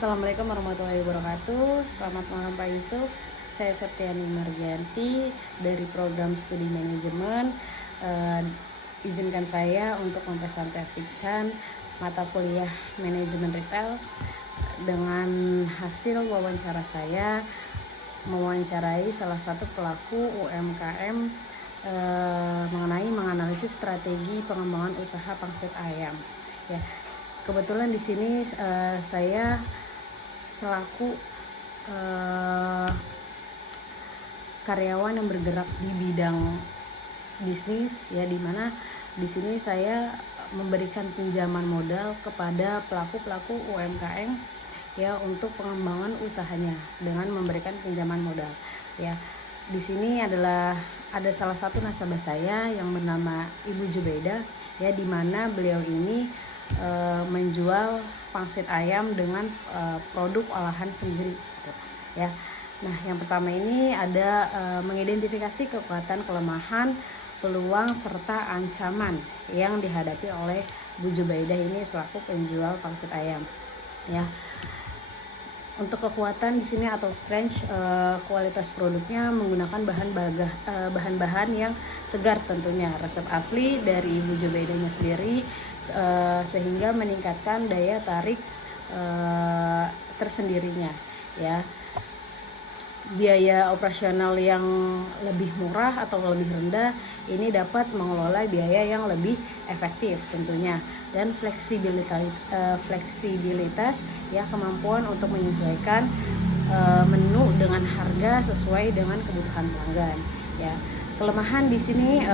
Assalamualaikum warahmatullahi wabarakatuh. Selamat malam Pak Yusuf. Saya Septiani Margianti dari program studi manajemen. Izinkan saya untuk mempresentasikan mata kuliah manajemen retail dengan hasil wawancara saya mewawancarai salah satu pelaku UMKM mengenai menganalisis strategi pengembangan usaha pangsit ayam. Ya, kebetulan di sini saya selaku karyawan yang bergerak di bidang bisnis, ya, di mana di sini saya memberikan pinjaman modal kepada pelaku-pelaku UMKM ya untuk pengembangan usahanya dengan memberikan pinjaman modal. Ya, di sini ada salah satu nasabah saya yang bernama Ibu Jubaidah, ya, di mana beliau ini menjual pangsit ayam dengan produk olahan sendiri gitu, ya. Nah, yang pertama ini ada mengidentifikasi kekuatan, kelemahan, peluang serta ancaman yang dihadapi oleh Bu Jubaidah ini selaku penjual pangsit ayam, ya. Untuk kekuatan di sini atau strength, kualitas produknya menggunakan bahan-bahan yang segar tentunya, resep asli dari Ibu Jubaidahnya sendiri, sehingga meningkatkan daya tarik tersendirinya, ya. Biaya operasional yang lebih murah atau lebih rendah ini dapat mengelola biaya yang lebih efektif tentunya, dan fleksibilitas ya, kemampuan untuk menyesuaikan menu dengan harga sesuai dengan kebutuhan pelanggan, ya. Kelemahan di sini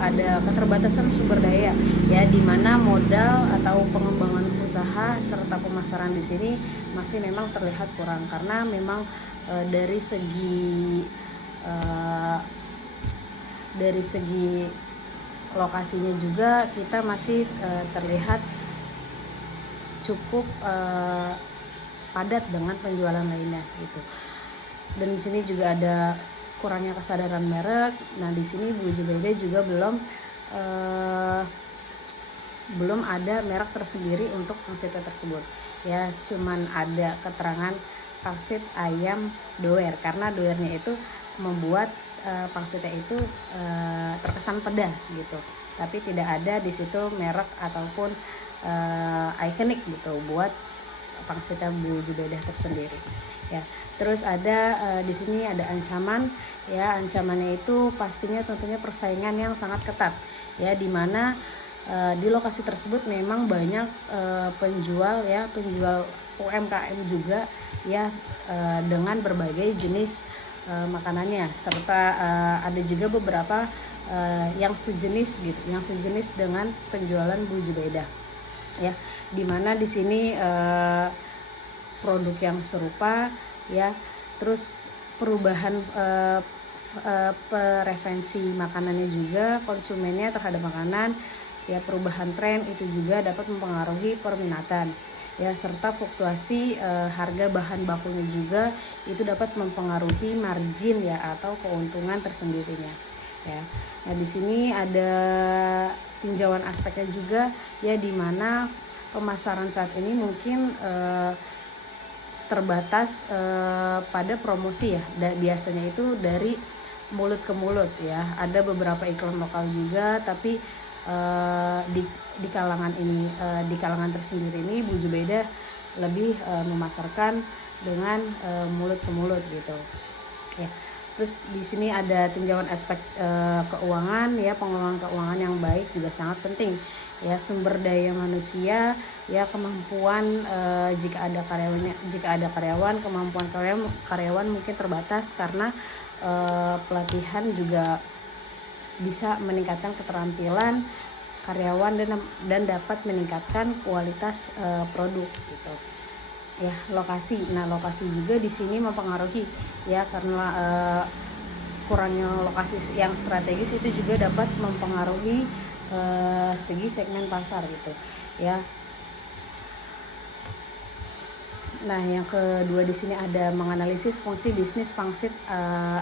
ada keterbatasan sumber daya, ya, di mana modal atau pengembangan usaha serta pemasaran di sini masih memang terlihat kurang, karena memang dari segi lokasinya juga kita masih terlihat cukup padat dengan penjualan lainnya gitu. Dan di sini juga ada kurangnya kesadaran merek. Nah, di sini Bu Jubaidah juga belum ada merek tersendiri untuk pangsitnya tersebut, ya. Cuman ada keterangan pangsit ayam doer, karena doernya itu membuat pangsitnya itu terkesan pedas gitu, tapi tidak ada di situ merek ataupun ikonik gitu buat pangsitnya Bu Jubaidah tersendiri, ya. Terus ada di sini ada ancaman, ya. Ancamannya itu pastinya tentunya persaingan yang sangat ketat, ya, di mana di lokasi tersebut memang banyak penjual UMKM juga, ya, dengan berbagai jenis makanannya, serta ada juga beberapa yang sejenis dengan penjualan Bu Jubaidah, ya, di mana di sini produk yang serupa, ya. Terus perubahan preferensi makanannya juga, konsumennya terhadap makanan, ya, perubahan tren itu juga dapat mempengaruhi permintaan, ya, serta fluktuasi harga bahan bakunya juga itu dapat mempengaruhi margin, ya, atau keuntungan tersendirinya, ya. Nah, di sini ada tinjauan aspeknya juga, ya, di mana pemasaran saat ini mungkin terbatas pada promosi, ya. Biasanya itu dari mulut ke mulut, ya. Ada beberapa iklan lokal juga, tapi di kalangan tersendiri ini Bu Jubaidah lebih memasarkan dengan mulut ke mulut gitu, ya. Terus di sini ada tinjauan aspek keuangan, ya. Pengelolaan keuangan yang baik juga sangat penting, ya. Sumber daya manusia, ya, kemampuan jika ada karyawan, kemampuan karyawan mungkin terbatas, karena pelatihan juga bisa meningkatkan keterampilan karyawan dan dapat meningkatkan kualitas produk gitu, ya. Lokasi juga di sini mempengaruhi, ya, karena kurangnya lokasi yang strategis itu juga dapat mempengaruhi segi segmen pasar gitu, ya. Nah, yang kedua di sini ada menganalisis fungsi bisnis pangsit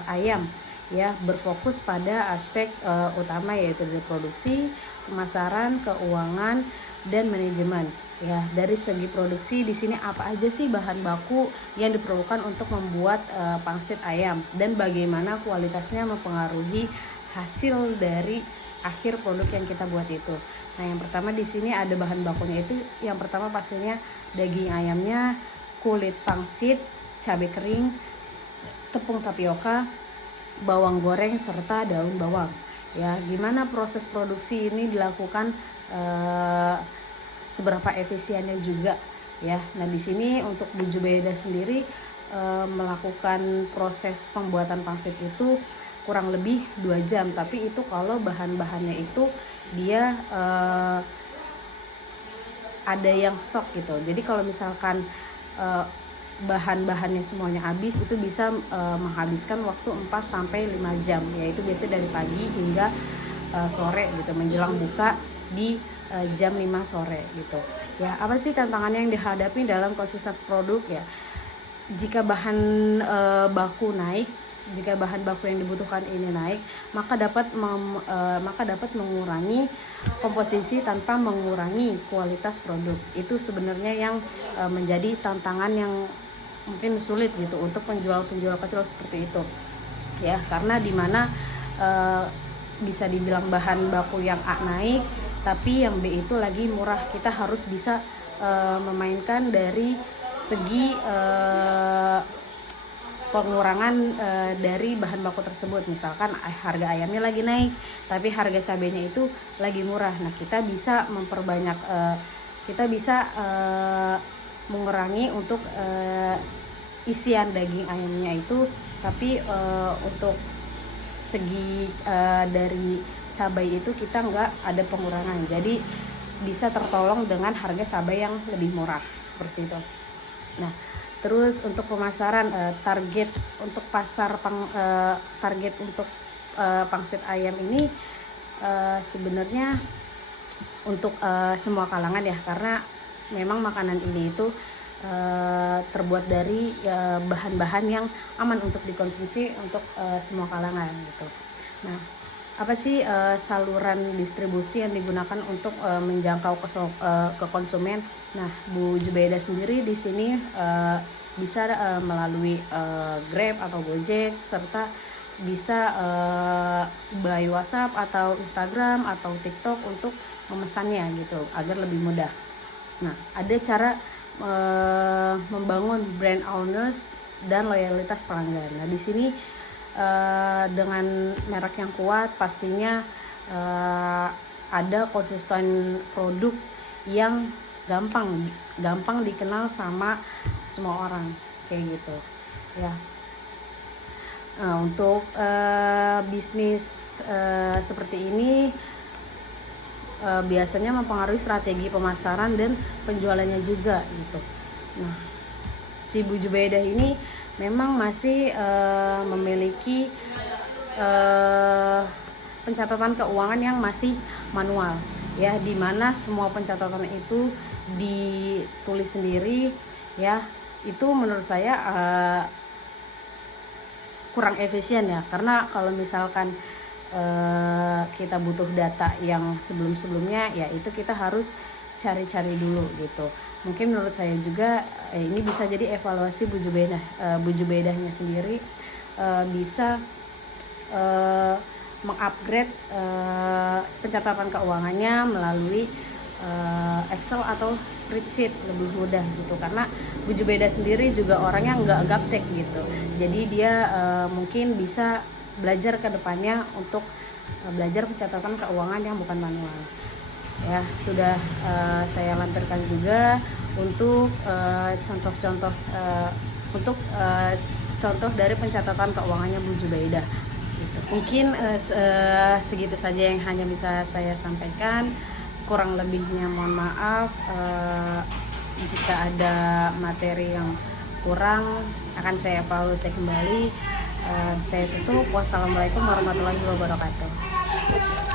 ayam, ya, berfokus pada aspek utama, yaitu dari produksi, pemasaran, keuangan, dan manajemen, Ya, dari segi produksi di sini apa aja sih bahan baku yang diperlukan untuk membuat pangsit ayam dan bagaimana kualitasnya mempengaruhi hasil dari akhir produk yang kita buat itu. Nah, yang pertama di sini ada bahan bakunya itu, yang pertama pastinya daging ayamnya, kulit pangsit, cabai kering, tepung tapioka, bawang goreng serta daun bawang. Ya, gimana proses produksi ini dilakukan, seberapa efisiennya juga ya. Nah, di sini untuk Bu Jubaida sendiri melakukan proses pembuatan pangsit itu kurang lebih 2 jam, tapi itu kalau bahan-bahannya itu dia ada yang stok gitu. Jadi kalau misalkan bahan-bahannya semuanya habis, itu bisa menghabiskan waktu 4 sampai 5 jam, yaitu biasanya dari pagi hingga sore gitu, menjelang buka di jam 5 sore gitu. Ya, apa sih tantangannya yang dihadapi dalam konsistensi produk ya? Jika bahan baku naik, jika bahan baku yang dibutuhkan ini naik, maka dapat mengurangi komposisi tanpa mengurangi kualitas produk. Itu sebenarnya yang menjadi tantangan yang mungkin sulit gitu untuk penjual-penjual kecil seperti itu. Ya, karena dimana bisa dibilang bahan baku yang A naik, tapi yang B itu lagi murah. Kita harus bisa memainkan dari segi pengurangan dari bahan baku tersebut. Misalkan harga ayamnya lagi naik, tapi harga cabenya itu lagi murah. Nah, kita bisa memperbanyak, kita bisa mengurangi untuk isian daging ayamnya itu, tapi untuk segi dari cabai itu kita nggak ada pengurangan, jadi bisa tertolong dengan harga cabai yang lebih murah seperti itu. Nah, terus untuk pemasaran, target untuk pasar target untuk pangsit ayam ini sebenarnya untuk semua kalangan ya, karena memang makanan ini itu terbuat dari bahan-bahan yang aman untuk dikonsumsi untuk semua kalangan gitu. Nah, apa sih saluran distribusi yang digunakan untuk menjangkau ke konsumen? Nah, Bu Jubaida sendiri di sini bisa melalui Grab atau Gojek, serta bisa by WhatsApp atau Instagram atau TikTok untuk memesannya gitu agar lebih mudah. Nah, ada cara membangun brand awareness dan loyalitas pelanggan. Nah, di sini dengan merek yang kuat pastinya ada konsisten produk yang gampang dikenal sama semua orang kayak gitu ya. Untuk bisnis seperti ini biasanya mempengaruhi strategi pemasaran dan penjualannya juga gitu. Nah, si Bu Jubaida ini memang masih memiliki pencatatan keuangan yang masih manual ya, dimana semua pencatatan itu ditulis sendiri ya. Itu menurut saya kurang efisien ya, karena kalau misalkan kita butuh data yang sebelum-sebelumnya ya, itu kita harus cari-cari dulu gitu. Mungkin menurut saya juga ini bisa jadi evaluasi Bu Jubaidahnya sendiri, bisa mengupgrade pencatatan keuangannya melalui Excel atau spreadsheet, lebih mudah gitu, karena Bu Jubaida sendiri juga orangnya nggak gaptek gitu. Jadi dia mungkin bisa belajar ke depannya untuk belajar pencatatan keuangan yang bukan manual ya. Sudah saya lampirkan juga untuk contoh-contoh untuk contoh dari pencatatan keuangannya Bu Jubaida gitu. Mungkin segitu saja yang hanya bisa saya sampaikan, kurang lebihnya mohon maaf. Jika ada materi yang kurang akan saya evaluasi kembali. Saya tutup. Wassalamualaikum warahmatullahi wabarakatuh.